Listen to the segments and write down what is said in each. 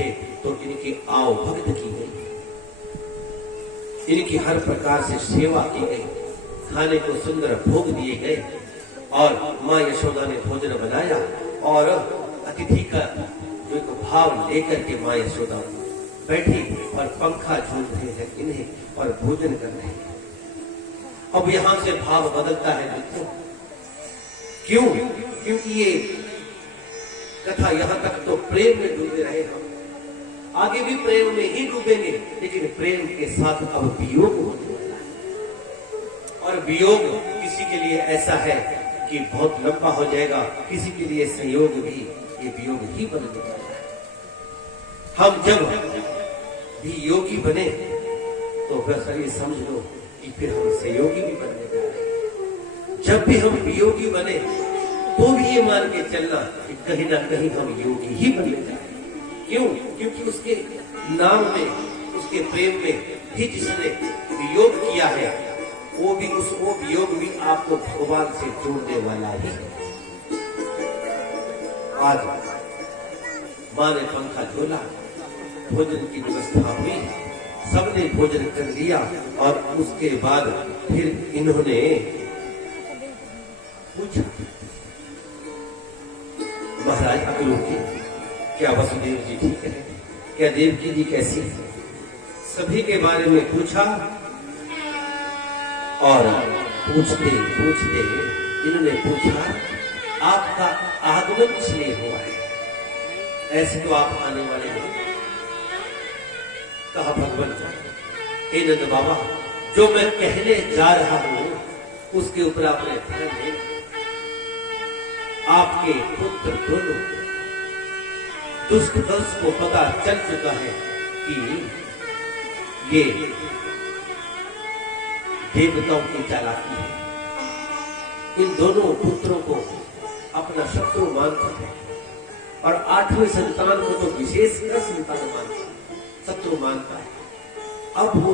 पहुंचे तो इनकी आवभगत की गई, इनकी हर प्रकार से सेवा की गई, खाने को सुंदर भोग दिए गए और माँ यशोदा ने भोजन बनाया और अतिथि का जो एक भाव लेकर के माँ यशोदा बैठी और पंखा झूल रहे हैं इन्हें और भोजन कर रहे हैं। अब यहां से भाव बदलता है मित्रों। क्यों? क्योंकि ये कथा यहां तक तो प्रेम में डूबे रहे हम, आगे भी प्रेम में ही डूबेंगे, लेकिन प्रेम के साथ अब वियोग होने वाला है। और वियोग किसी के लिए ऐसा है कि बहुत लंबा हो जाएगा, किसी के लिए संयोग भी ये वियोग ही बनने वाला है। हम जब भी योगी बने तो फिर ये समझ लो कि फिर हम संयोगी भी बनने जा रहे हैं। जब भी हम वियोगी बने तो भी ये मान के चलना कि कहीं ना कहीं हम योगी ही बनने जा रहे हैं। क्यों? क्योंकि उसके नाम में, उसके प्रेम में भी जिसने वियोग किया है वो वियोग भी आपको भगवान से जोड़ने वाला ही है। आज मां ने पंखा झोला, भोजन की व्यवस्था हुई, सबने भोजन कर लिया और उसके बाद फिर इन्होंने पूछा, महाराज अक्रूर जी, क्या वसुदेव जी ठीक है? क्या देवकी जी कैसी है? सभी के बारे में पूछा और पूछते पूछते इन्होंने पूछा, आपका आगमन इसलिए हुआ है, ऐसे तो आप आने वाले हैं। कहा, भगवान हे नंद बाबा, जो मैं कहने जा रहा हूं उसके ऊपर आपने ध्यान दें। आपके पुत्र दोनों दुष्ट दंश को पता चल चुका है कि ये देवताओं की चालाकी है। इन दोनों पुत्रों को अपना शत्रु मानता है और 8वें संतान को तो विशेषकर संतान मानता है, शत्रु मानता है। अब वो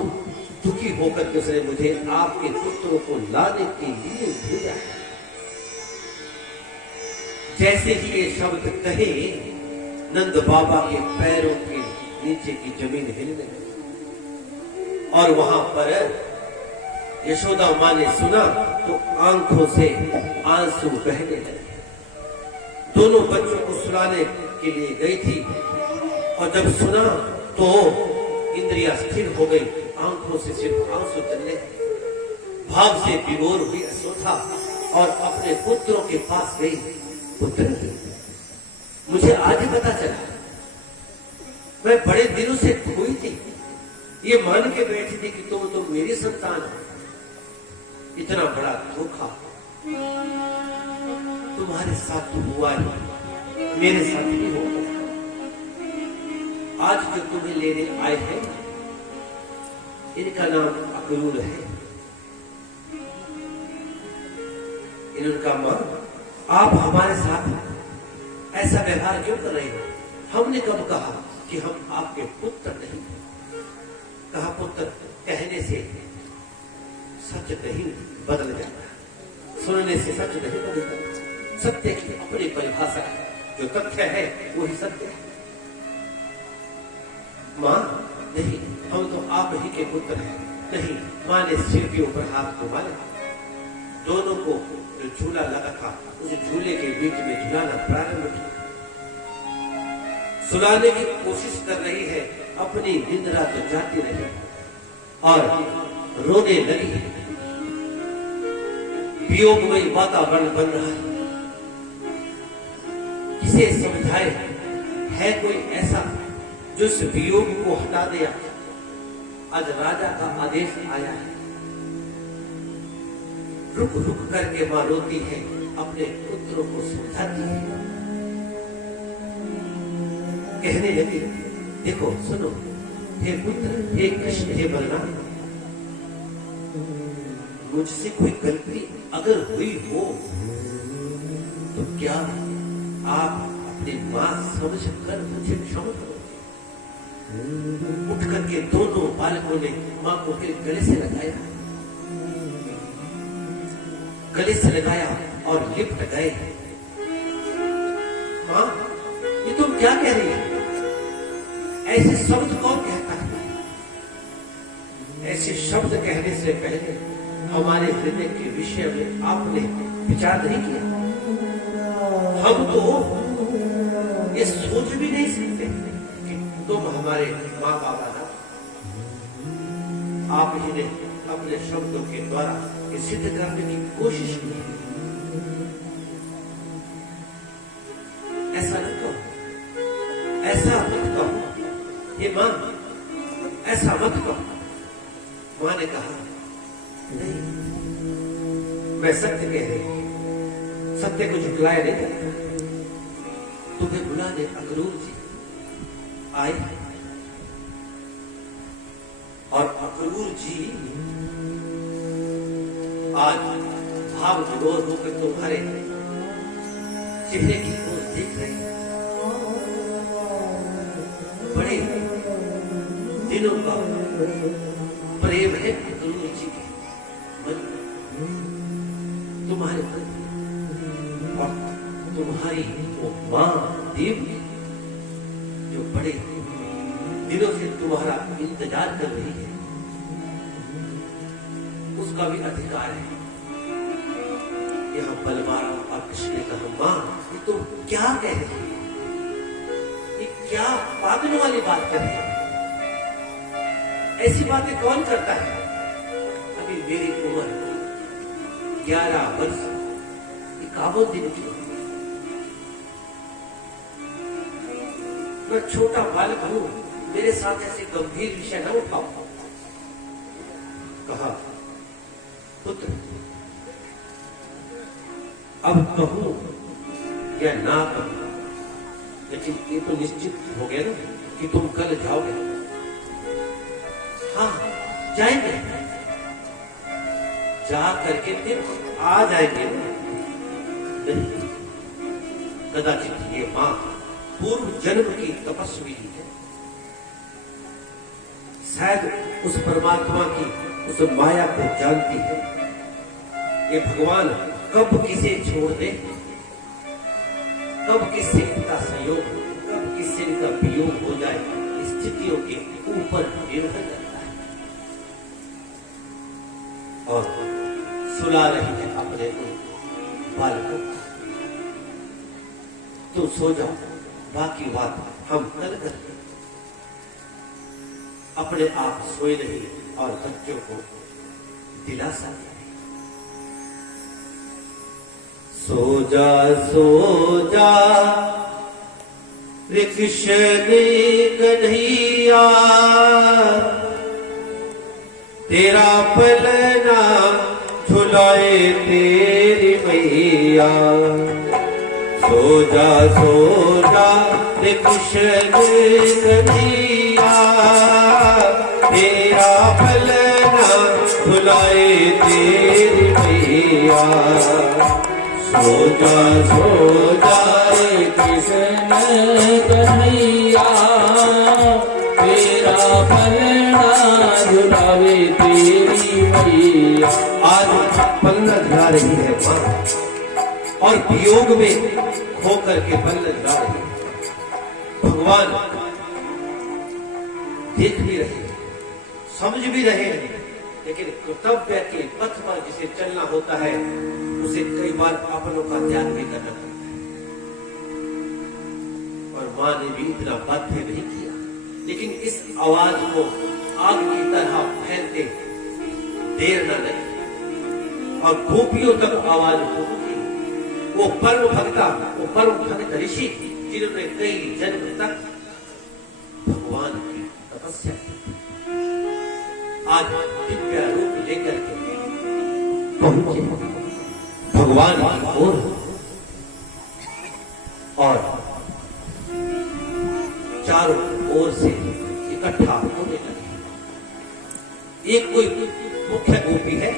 दुखी होकर के उसने मुझे आपके पुत्रों को लाने के लिए भेजा है। जैसे ही ये शब्द कहे, नंद बाबा के पैरों के नीचे की जमीन हिलने लगी और वहां पर यशोदा मां ने सुना तो आंखों से आंसू बहने लगे। दोनों बच्चों को सुलाने के लिए गई थी और जब सुना तो इंद्रियां स्थिर हो गई, आंखों से सिर्फ आंसू चलने, भाव से विभोर हुई अशोका और अपने पुत्रों के पास गई। पुत्र, मुझे आज ही पता चला, मैं बड़े दिनों से खोई थी, ये मान के बैठी थी कि तुम तो मेरी संतान हो। इतना बड़ा धोखा तुम्हारे साथ तो हुआ ही, मेरे साथ भी होगा। आज जो तुम्हें लेने आए हैं इनका नाम अक्रूर है। इन्होंने कहा, मां आप हमारे साथ ऐसा व्यवहार क्यों कर रहे हो? हमने कब कहा कि हम आपके पुत्र नहीं? कहा, पुत्र कहने से सच नहीं बदल जाता, सुनने से सच नहीं बदल जाता। सत्य की अपनी परिभाषा है, जो तथ्य है वही सत्य है। मां नहीं, हम तो आप ही के पुत्र हैं। नहीं, मां ने सिर के ऊपर हाथ घुमाया, दोनों को जो झूला लगा था उस झूले के बीच में झुलाना प्रारंभ किया। सुलाने की कोशिश कर रही है, अपनी निंद्रा तो जाती रही और रोने लगी। वियोगमय वातावरण बन रहा है। किसे समझाए? है कोई ऐसा जो इस वियोग को हटा दे? आज राजा का आदेश आया है। रुक रुक करके मां रोती है, अपने पुत्रों को समझाती है, कहने लगी, देखो सुनो, हे पुत्र, हे कृष्ण, हे बलराम, मुझसे कोई गलती अगर हुई हो तो क्या आप अपनी मां समझकर मुझे क्षमा करो? उठ करके दोनों बालकों ने मां को फिर गले से लगाया, गले से लगाया और लिपट गए। मां, ये तुम क्या कह रही है? ऐसे शब्द कौन कहता है? ऐसे शब्द कहने से पहले हमारे हृदय के विषय में आपने विचार नहीं किया? हम तो ये सोच भी नहीं सकते कि तुम हमारे माँ बाबा ना, आप ही ने अपने शब्दों के द्वारा ये सिद्ध करने की कोशिश की। ऐसा न कहो, ऐसा मत कहो, ये मां ऐसा मत कहो। मां ने कहा नहीं, मैं सत्य कह रही हूं, सत्य को झुठलाया नहीं करता। तुम्हें बुलाने अक्रूर जी आए और अक्रूर जी आज भाव विभोर होकर तुम्हारे चेहरे की ओर देख रहे हैं। बड़े दिनों का प्रेम है अक्रूर जी के मन में, तुम्हारे मन में, और तुम्हारी वो मां देवी जो बड़े दिनों से तुम्हारा इंतजार कर रही है, उसका भी अधिकार है। यह बलवान और कृष्ण ने कहा, मां ये तुम क्या कह रही हो? ये क्या पागल वाली बात कर रही हो? ऐसी बातें कौन करता है? अभी मेरी उम्र 11 वर्ष 51 दिन की, मैं छोटा बालक हूं, मेरे साथ ऐसे गंभीर विषय न उठाओ। कहा, पुत्र अब कहूं या ना कहूं, लेकिन ये तो निश्चित हो गया ना कि तुम कल जाओगे। हाँ जाएंगे, जा करके फिर आ जाएंगे। नहीं, कदाचित ये मां पूर्व जन्म की तपस्वी है, शायद उस परमात्मा की उस माया को जानती है। ये भगवान कब किसे छोड़ दे, कब किससे इनका संयोग, कब किससे इनका वियोग हो जाए, स्थितियों के ऊपर निर्भर करता है। और सुला रही है अपने बालकों को, तुम सो जाओ, बाकी बात हम कल करते। अपने आप सोए नहीं और बच्चों को दिलासा दे। सो जा रे कृष्ण कन्हैया, तेरा पलना झुलाए तेरी मैया। सो जा रे कृष्ण कन्हैया, तेरा पलना झुलाए तेरी मैया। सो जा रे कृष्ण कन्हैया, तेरा पलना झुलावे तेरी मैया। आज पलना झुला रही है मां, और वियोग में होकर के पलना झुला रही है। भगवान देख भी रहे हैं, समझ भी रहे हैं, लेकिन कर्तव्य के पथ पर जिसे चलना होता है, उसे कई बार अपनों का त्याग भी करना पड़ता है। और मां ने भी इतना बाध्य नहीं किया, लेकिन इस आवाज को आग की तरह फैलते देर न लगी और गोपियों तक आवाज पहुंची। वो परम भक्ता, वो परम भक्त ऋषि जिन्होंने कई जन्म तक भगवान की तपस्या की, आज दिव्य रूप लेकर के पहुंचे भगवान की ओर, और चारों ओर से इकट्ठा होने लगे। एक कोई मुख्य गोपी है,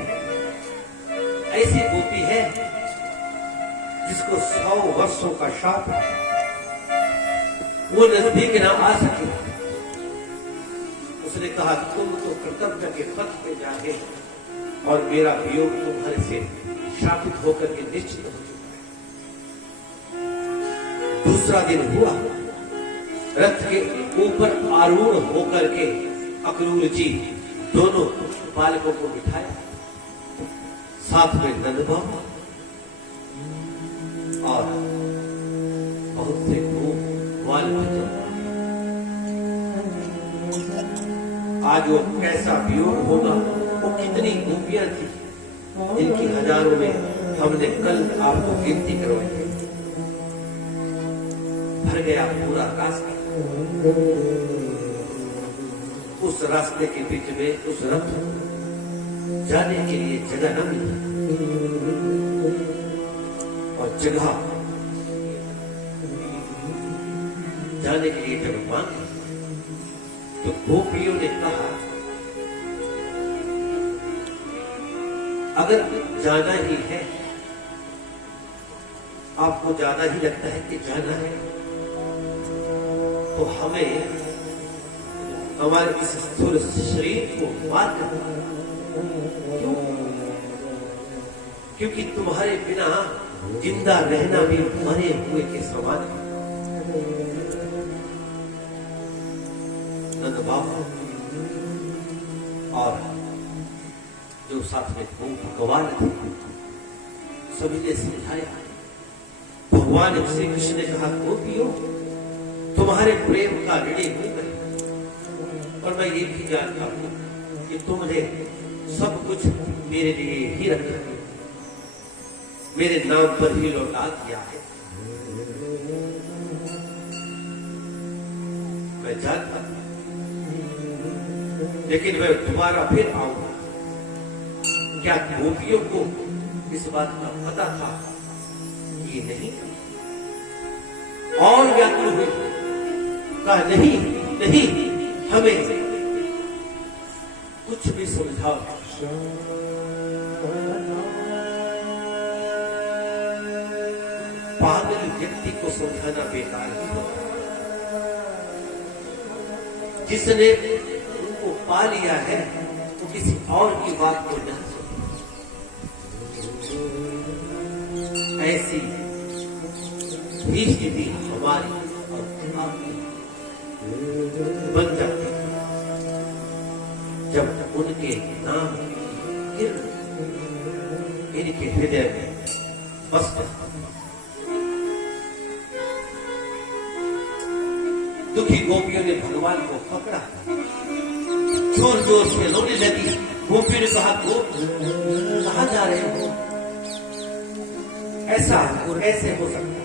ऐसी गोपी है जिसको 100 वर्षों का शाप है, वो नजदीक ना आ सके। उसने कहा, तुम तो कर्तव्य के पथ पे जागे और मेरा वियोग तुम्हारे से शापित होकर के निश्चित हो चुका है। दूसरा दिन हुआ, रथ के ऊपर आरूढ़ होकर के अक्रूर जी दोनों बालकों को बिठाया, साथ में नंद बाबा और बहुत से ग्वाल बच्चों। आज वो कैसा वियोग होगा, वो कितनी गोपियां थी जिनकी हजारों में हमने कल आपको गिनती करवाई थी। भर गया पूरा रास्ता, उस रास्ते के बीच में उस रथ जाने के लिए जगह न मिली, और जगह जाने के लिए जब मांगी तो गोपियों ने कहा, अगर जाना ही है, आपको ज्यादा ही लगता है कि जाना है, तो हमें हमारे इस स्थूल शरीर को मार करना। क्यों? क्योंकि तुम्हारे बिना जिंदा रहना भी मरे हुए के समान है। नंद बाबा और जो साथ में भगवान थे सभी ने समझाया। भगवान श्री कृष्ण ने कहा, गोपियों तुम्हारे प्रेम का ऋणी हूं मैं, और मैं ये भी जानता हूं कि तुमने सब कुछ मेरे लिए ही रखा है, मेरे नाम पर ही लौटा दिया है। मैं जानता हूं, लेकिन मैं दोबारा फिर आऊंगा। क्या गोपियों को इस बात का पता था? ये नहीं। और व्याकुल हुई, कहा नहीं नहीं, हमें कुछ भी समझाओ। पागल व्यक्ति को समझाना बेकार ही होता है। जिसने उनको पा लिया है वो किसी और की बात को नहीं सुनता। ऐसी ही स्थिति हमारी और आपकी बन जाती है जब उनके नाम इनके हृदय में बस जाता। दुखी गोपियों ने भगवान को पकड़ा, जोर जोर से रोने लगी। गोपियों ने कहा, कहां जा रहे हो? ऐसा कैसे हो सकता?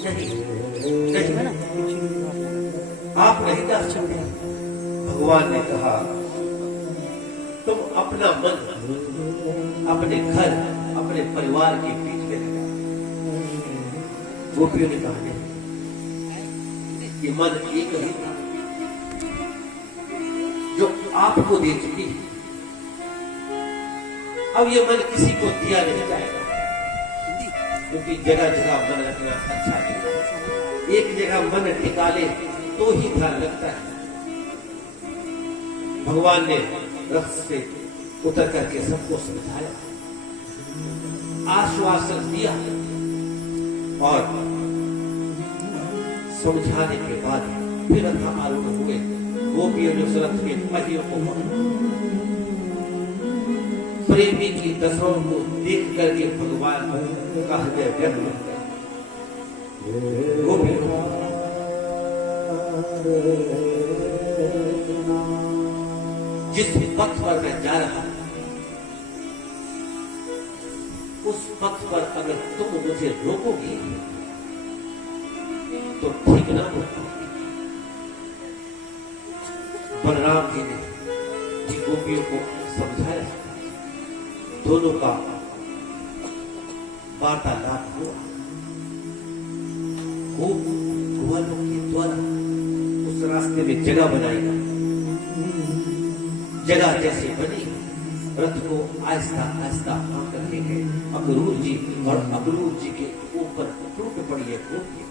नहीं नहीं, आप नहीं जा सकते। भगवान ने कहा, तुम अपना मन अपने घर अपने परिवार के बीच में लगा। गोपियों ने कहा, नहीं, ये मन एक ही था जो आपको दे चुकी है। अब ये मन किसी को दिया नहीं जाएगा, क्योंकि जगह जगह मन रखना अच्छा नहीं। एक जगह मन टिका ले तो ही ध्यान लगता है। भगवान ने रथ से उतर करके सबको समझाया, आश्वासन दिया, और समझाने के बाद फिर रथ आरूढ़ हुए। गोपियों ने उस रथ के पहियों को प्रेमी की दशाओं को देख करके भगवान का हृदय व्यक्त हो गया। गोपियों जिस पथ पर मैं जा रहा हूं, उस पथ पर अगर तुम मुझे रोकोगी तो ठीक ना हो। बलराम जी ने जिन गोपियों को समझाया, दोनों का वार्तालाप हुआ। ग्वालों के द्वारा उस रास्ते में जगह बनाई गई। जगह जैसे बनी, रथ को आहिस्ता आहिस्ता आकर के गए अक्रूर जी, और अक्रूर जी के ऊपर टूट पड़ी है गोपी।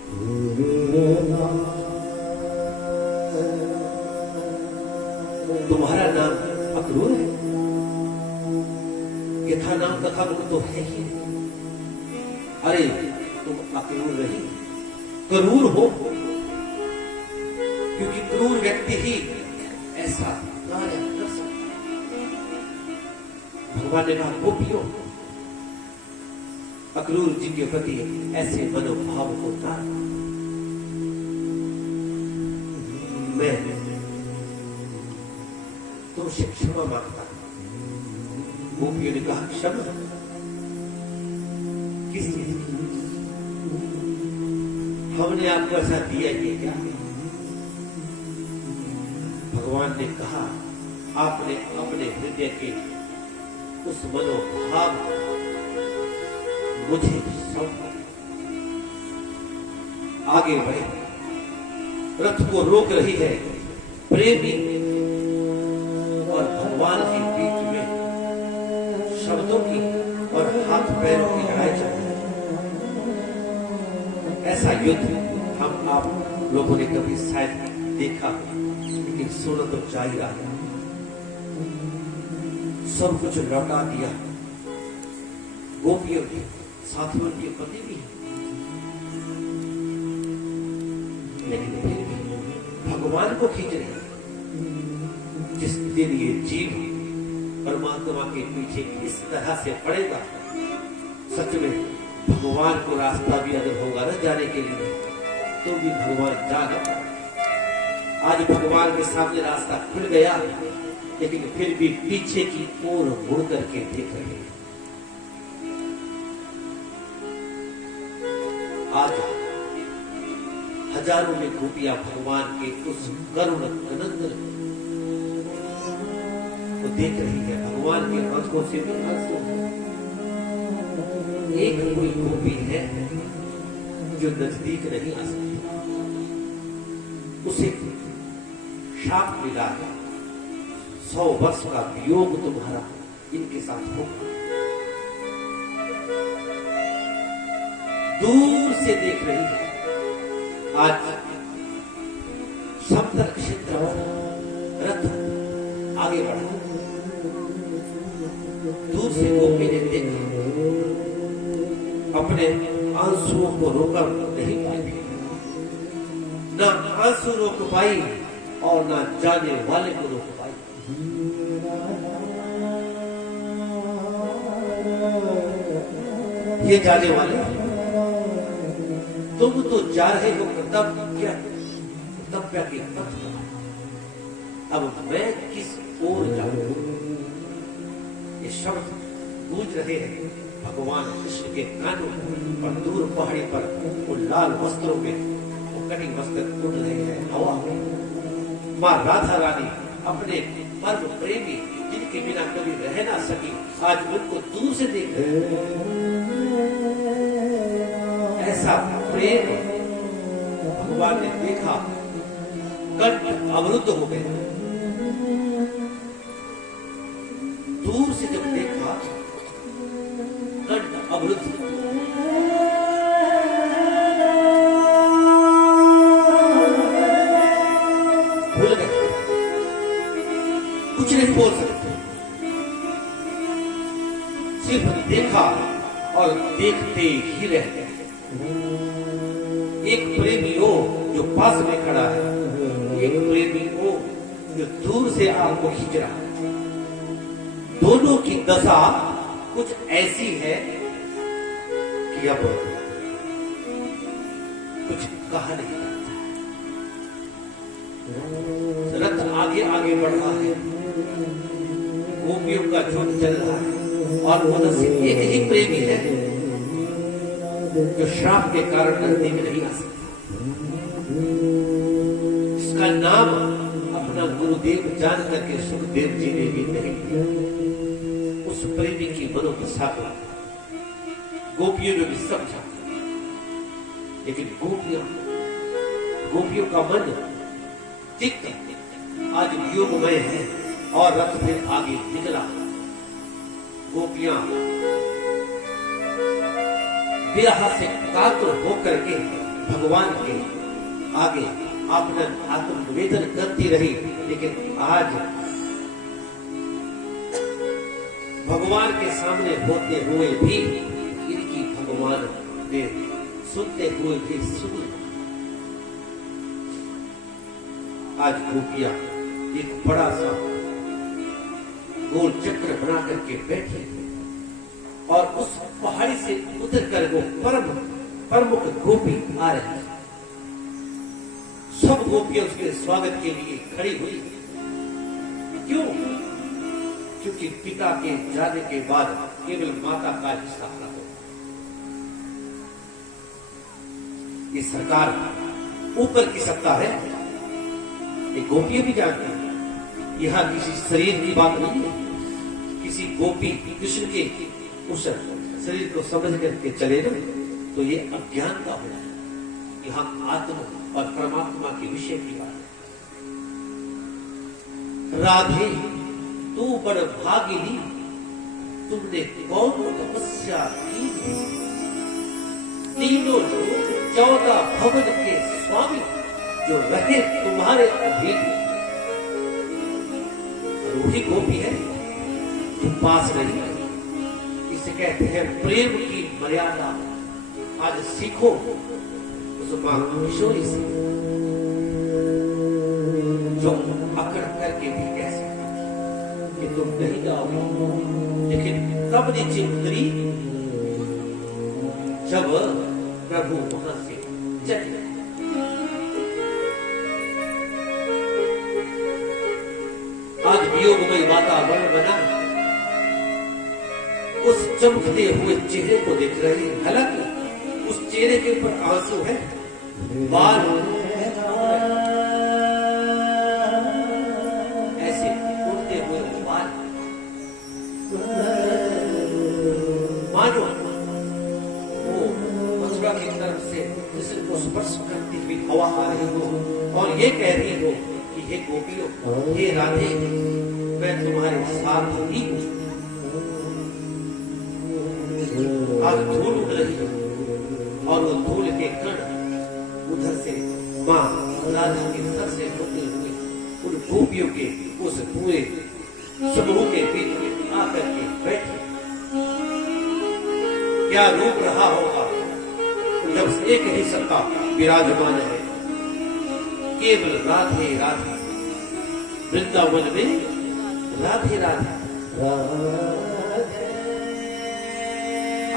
तुम्हारा नाम अक्रूर है? यथा नाम तथा गुण तो है ही। अरे तुम अक्रूर रही, क्रूर हो, क्योंकि क्रूर व्यक्ति ही ऐसा कार्य कर सकता है। भगवान ने कहा गोपियों, अक्रूर जी के प्रति ऐसे मनोभाव को ना, मैं तुमसे क्षमा मांगता हूं। गोपियों ने कहा क्षमा किस चीज की? हमने आपको ऐसा दिया ये क्या? भगवान ने कहा आपने अपने हृदय के उस मनोभाव मुझे सौंपा। आगे बढ़े, रथ को रोक रही है प्रेमी और भगवान के बीच में शब्दों की और हाथ पैरों की लड़ाई चल रही है। ऐसा युद्ध हम आप लोगों ने कभी शायद देखा, लेकिन सुनो तो जा ही रहा है। सब कुछ लौटा दिया, गोपियों के साथ में उनके पति भी है, लेकिन फिर भी भगवान को खींच रहे हैं। जिस दिन ये जीव परमात्मा के पीछे इस तरह से पड़ेगा, सच में भगवान को रास्ता भी अगर होगा ना जाने के लिए, तो भी भगवान जाना। आज भगवान के सामने रास्ता खुल गया, लेकिन फिर भी पीछे की ओर मुड़ करके देख रहे हैं। आज हजारों में गोपियां भगवान के उस करुण अनंत को देख रही है। भगवान के आंखों से भी आंसू हैं। एक कोई गोपी है जो नजदीक नहीं आ सकती, उसे शाप मिला है, 100 वर्ष का वियोग तुम्हारा इनके साथ होगा। दूर से देख रही है। आज समतल क्षेत्र रथ आगे बढ़ा, दूर से गोपी ने देखा, अपने आंसुओं को रोक नहीं पाई, ना आंसू रोक पाई और ना जाने वाले को रोक पाई। ये जाने वाले, तुम तो जा रहे हो कर्तव्य के पथ पर, अब मैं किस ओर जाऊं? ये शब्द गूंज रहे हैं भगवान कृष्ण के कानों पर। दूर पहाड़ी पर वो लाल वस्त्रों में वो कटी वस्त्र उड़ रहे हैं हवा में। मां राधा रानी अपने परम प्रेमी जिनके बिना कभी रह ना सकी, आज उनको दूर से देख रहे हैं। ऐसा प्रेम भगवान ने देखा, कंठ अवरुद्ध हो गए। दूर से जब देखा, कंठ अवरुद्ध, भूल गए, कुछ नहीं बोल सकते, सिर्फ देखा और देखते ही रह गए। एक प्रेमी हो जो पास में खड़ा है, एक प्रेमी हो जो दूर से आपको खींच रहा है। दोनों की दशा कुछ ऐसी है कि अब कुछ कहा नहीं जाता। रथ आगे आगे बढ़ रहा है, गोपियों का झुंड चल रहा है, और उनमें से एक ही प्रेमी है जो श्राप के कारण नजदीक नहीं आ सकता। इसका नाम अपना गुरुदेव जान करके सुखदेव जी ने भी नहीं लिया। उस प्रेमी की मनोदशा को गोपियों ने भी समझा, लेकिन गोपियों का मन चित्त आज वियोगमय है, और रथ फिर आगे निकला। गोपियां विरह से कातर होकर के भगवान के आगे अपना आत्मनिवेदन करती रही, लेकिन आज भगवान के सामने होते हुए भी इनकी भगवान ने सुनते हुए भी सुन आज गोपियां एक बड़ा सा गोल चक्र बना करके बैठे थे और उस पहाड़ी से उतर कर वो प्रमुख गोपी आ रहे थे। सब गोपियां उसके स्वागत के लिए खड़ी हुई। क्यों? क्योंकि पिता के जाने के बाद केवल माता का हिस्सा खड़ा हो। ये सरकार ऊपर की सत्ता है, ये गोपियां भी जानती हैं। यहां किसी शरीर की बात नहीं है। किसी गोपी कृष्ण के उस शरीर को समझ करके चले ना तो ये अज्ञानता हो जाए। यहां आत्मा और परमात्मा के विषय की बात है। राधे तू बड़ भागिनी, तुमने कौन तपस्या की? तीनों लोग 14 भवन के स्वामी जो रहे तुम्हारे अधीन, वही गोपी है जो पास नहीं है। इसे कहते हैं प्रेम की मर्यादा। आज सीखो उस मां किशोरी से जो अकड़ करके भी कह सकती कि तुम नहीं जाओगे, लेकिन तब नीचे उतरी जब प्रभु वहां से चले। आज वियोगमय वातावरण बना, उस चमकते हुए चेहरे को देख रहे हैं। हालांकि उस चेहरे के ऊपर आंसू है, बाल ऐसे उड़ते हुए बाल, मानो वो मथुरा की तरफ से कृष्ण को स्पर्श करती हुई हवा आ रही हो और ये कह रही हो कि हे गोपियों, हे राधे, मैं तुम्हारे साथ ही हूं। आज धूल उड़ रही है और वो धूल के कण उधर से मां राधा के सर से होते हुए उन गोपियों के उस पूरे समूह के बीच में आकर के बैठे। क्या रूप रहा होगा जब एक ही सत्ता विराजमान है, केवल राधे राधे। वृंदावन में राधे राधे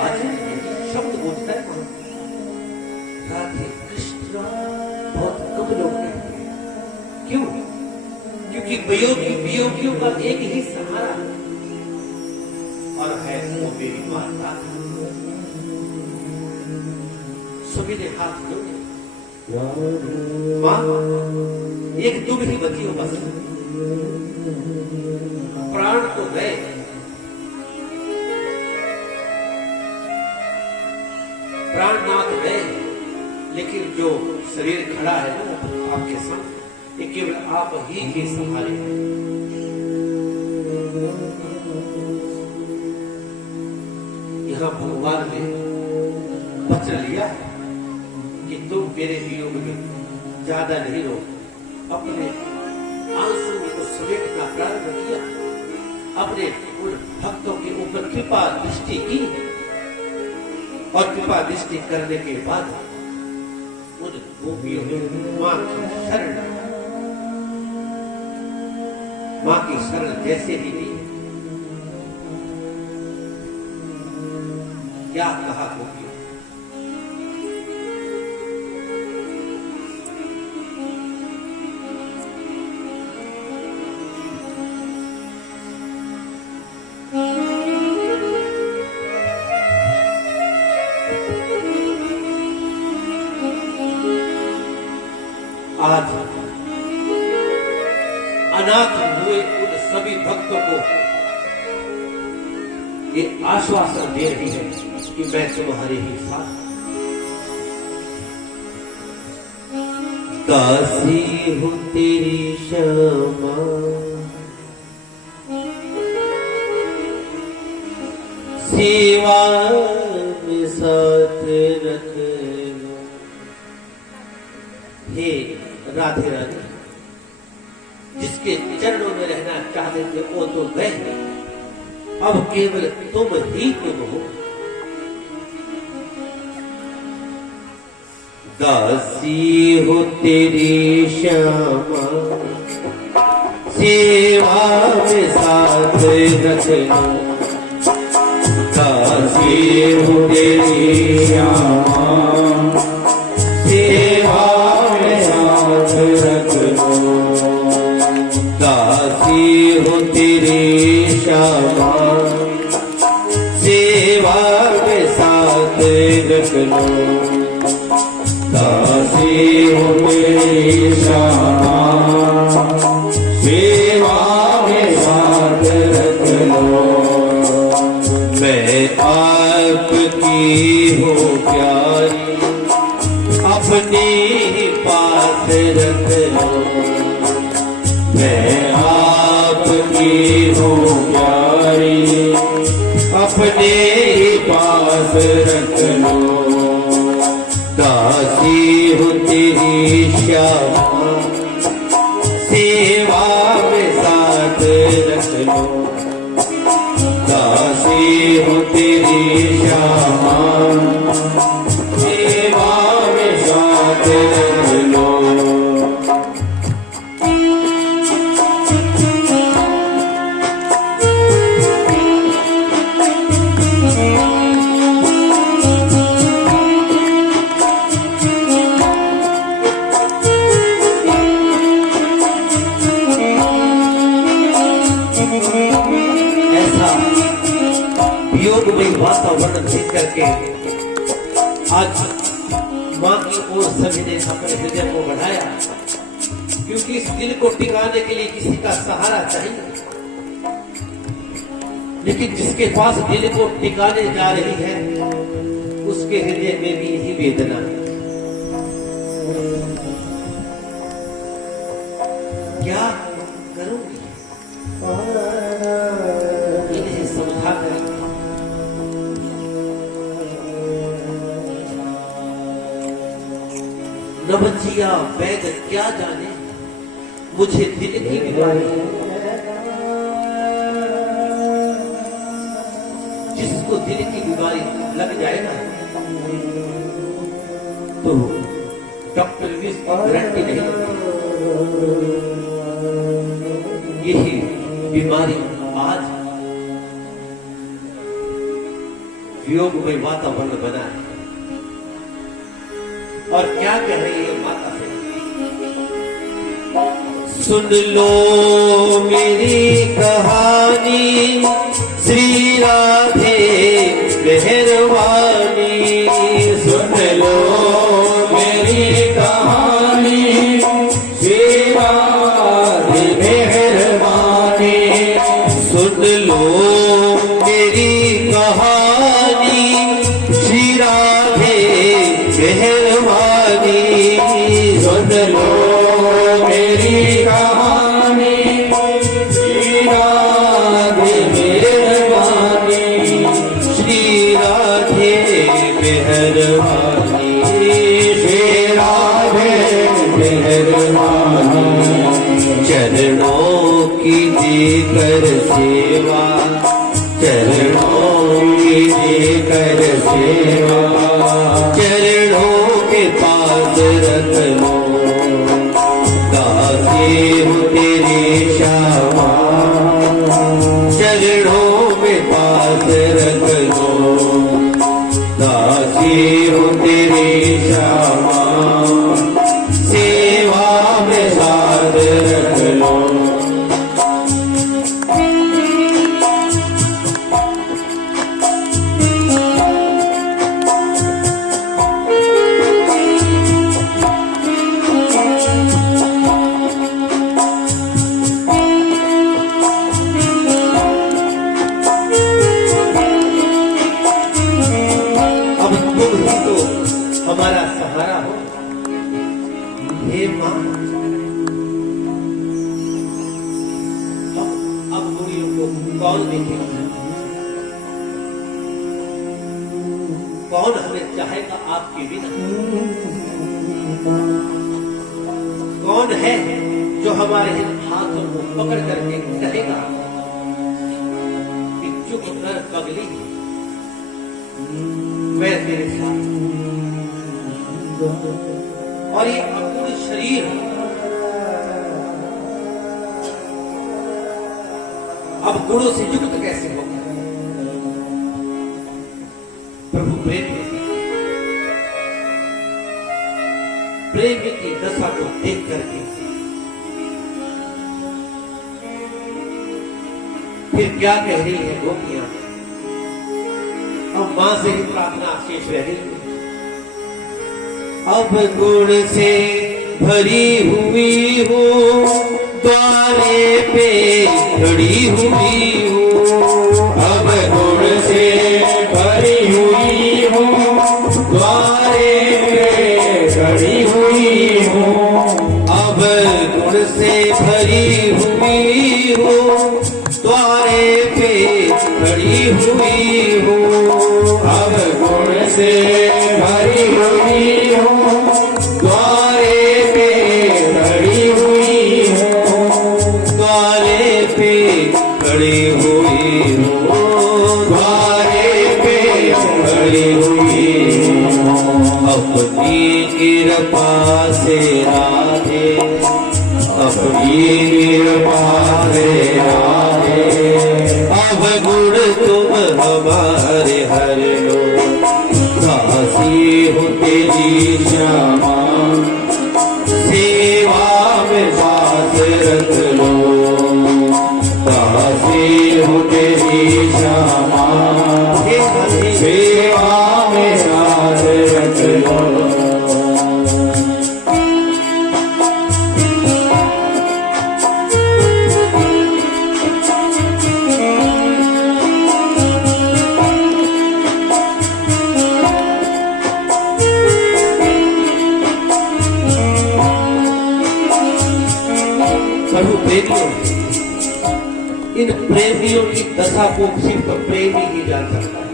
आज शब्द बोलता है, राधे कृष्ण बहुत कम लोग कहते हैं। क्यों? क्योंकि वियोगियों का एक ही सहारा और है वो मेरी मां राधा। सभी ने हाथ जोड़े, मां एक तुम ही बची हो बस। प्राण तो गए, प्राणनाथ गए, लेकिन जो शरीर खड़ा है ना आपके सामने, ये केवल आप ही के सहारे हैं। यहां भगवान ने वचन लिया कि तुम मेरे वियोग में ज्यादा नहीं रो। अपने आंसू को समेटना प्रारंभ किया, अपने उन भक्तों के ऊपर कृपा दृष्टि की और कृपा दृष्टि करने के बाद उन गोपियों ने मां की शरण जैसे ही ली। क्या कहा गोपियों? आज अनाथ हुए उन सभी भक्तों को ये आश्वासन दे रही है कि मैं तुम्हारे ही साथ। दासी हूं तेरी क्षमा, सेवा में साथ रख लो। हे राधे राधे, जिसके चरणों में रहना चाहते थे वो तो गए, अब केवल तुम ही तुम हो। दासी हो तेरी श्यामा, सेवा में साथ रखना। दासी हो तेरी श्यामा, सेवा में साथ रखना। दासी हो तेरी श्यामा, सेवा में साथ रखना। दासी हो तेरी श्यामा, सेवा में साथ रख लो। मैं आपकी हूँ प्यारी, अपने ही पास रख लो। मैं आपकी हूँ प्यारी, अपने ही पास रख लो। दासी हो तेरी श्यामा, सेवा में साथ रख लो। दासी हो तेरी श्यामा, सेवा में साथ रख लो। वियोगमयी वातावरण देख करके आज माँ की ओर सभी ने अपने हृदय को बढ़ाया, क्योंकि इस दिल को टिकाने के लिए किसी का सहारा चाहिए। लेकिन जिसके पास दिल को टिकाने जा रही है, उसके हृदय में भी यही वेदना है। क्या करूंगी इन्हें समझा कर। नवजिया वैद क्या जाने, मुझे दिल की बीमारी। जिसको दिल की बीमारी लग जाएगा तो डॉक्टर भी इसकी गारंटी नहीं। यही बीमारी आज वियोग में वातावरण बना है। और क्या कह रही है माता से, सुन लो मेरी कहानी, श्री राधे मेहरबानी। सुन लो मेरी कहानी, श्री राधे मेहरबानी। सुन लो मेरी कहानी, श्री राधे मेहरबानी। सुन लो मेरी कहानी, श्री राधे मेहरबानी। श्री राधे मेहरबानी, श्री राधे मेहरबानी। चरणों की देकर सेवा, चरणों की देकर सेवा। चरणों के पास रख लो। दासी हो तेरी श्यामा, चरणों में पास रख लो। दासी हो तेरी श्यामा, सेवा में साथ रख लो। हमारा सहारा हो हे माँ। अब बुढ़ियों को कौन देखेगा, कौन हमें चाहेगा आपके बिना। कौन है जो हमारे हाथों को पकड़ करके कहेगा कि चुप कर पगली, मैं तेरे साथ। और ये अपूर्ण शरीर अब गुणों से युक्त कैसे होगा? प्रभु प्रेम की दशा को देख करके फिर क्या कह रही है गोपियां? अब मां से ही प्रार्थना शेष रह गई। अब गुण से भरी हुई हो, द्वारे पे खड़ी हुई हो। अब गुण से भरी हुई हो, द्वारे पे खड़ी हुई हो। अब गुण से भरी हुई हो, द्वारे पे खड़ी हुई हो। अब गुण से भरी हुई हो, द्वारे पे खड़ी हुई हो। द्वारे पे खड़ी हुई हो, द्वारे पे खड़ी हुई हो। अपनी कृपा से राधे, अपनी कृपा से राधे। अब गुण तुम हमारे हर लो, दासी हो तेरी श्यामा। सेवा में साथ रख लो, दासी हो तेरी श्यामा। सेवा में साथ रख लो। इन प्रेमियों की दशा को सिर्फ प्रेमी ही जान सकता है।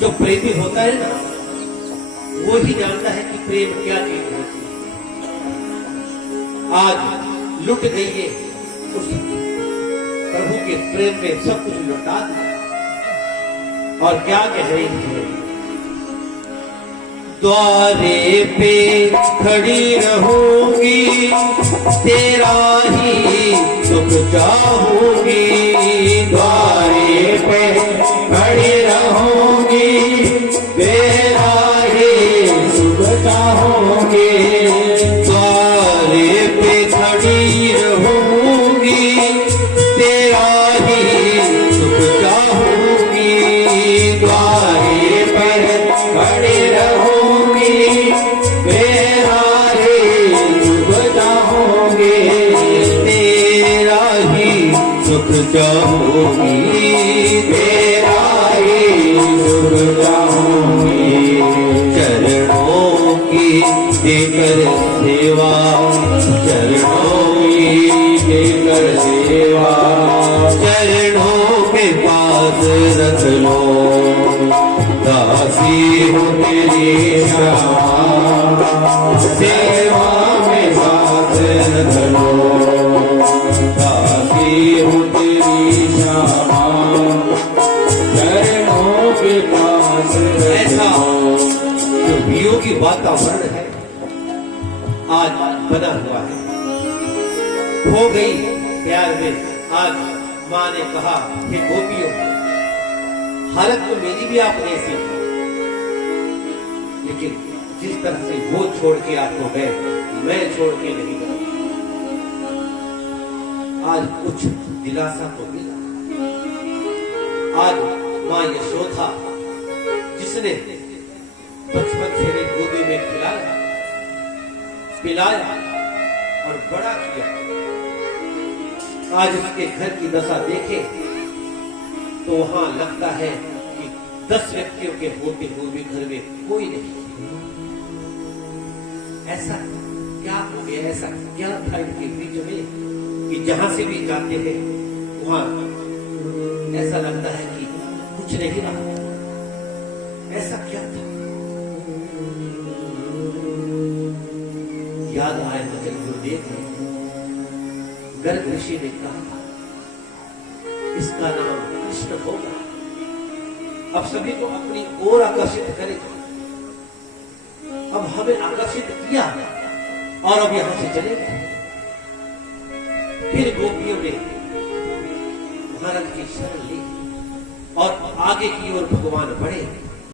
जो प्रेमी होता है ना, वो ही जानता है कि प्रेम क्या चीज होती है। आज लुट गई है उस प्रभु के प्रेम में, सब कुछ लुटा दिया। और क्या कह रही है? द्वारे पे खड़ी रहूंगी, तेरा ही सुख चाहूंगी। द्वारे पे खड़ी रहूंगी, तेरा ही सुख चाहूंगी। द्वारे पे खड़ी रहूंगी, तेरा ही सुख चाहूंगी। द्वारे पे खड़ी रहूंगी, तेरा ही सुख चाहूंगी। तेरा ही सुख चाहूंगी, तेरा ही सुख चाहूंगी। चरणों की देकर सेवा, चरणों की देकर सेवा। चरणों के पास रख लो, दासी हो तेरी श्यामा। सेवा में साथ रख लो, दासी हो तेरी श्यामा। चरणों के पास रख लो। जो वियोगी वातावरण है आज बना हुआ है, हो गई प्यार में। आज माँ ने कहा, हे गोपियों, हालत तो मेरी भी आपने ऐसी थी, लेकिन जिस तरह से वो छोड़ के आपको गए, मैं छोड़ के नहीं गया। आज कुछ दिलासा तो मिला। आज माँ यशोदा, जिसने बचपन से ही गोदी में खिलाया, पिलाया और बड़ा किया, आज उसके घर की दशा देखे तो वहां लगता है कि 10 व्यक्तियों के होते हुए भी घर में कोई नहीं। ऐसा क्या हो गया? ऐसा क्या था इनके बीच में कि जहां से भी जाते हैं वहां ऐसा लगता है कि कुछ नहीं रहा। ऐसा क्या था? याद आए तो जब गुरुदेव ने गर्ग ऋषि ने कहा इसका नाम कृष्ण होगा। अब सभी को अपनी ओर आकर्षित करेगा। अब हमें आकर्षित किया और अब यहां से चले गए। फिर गोपियों ने महाराज की शरण ली और आगे की ओर भगवान बढ़े।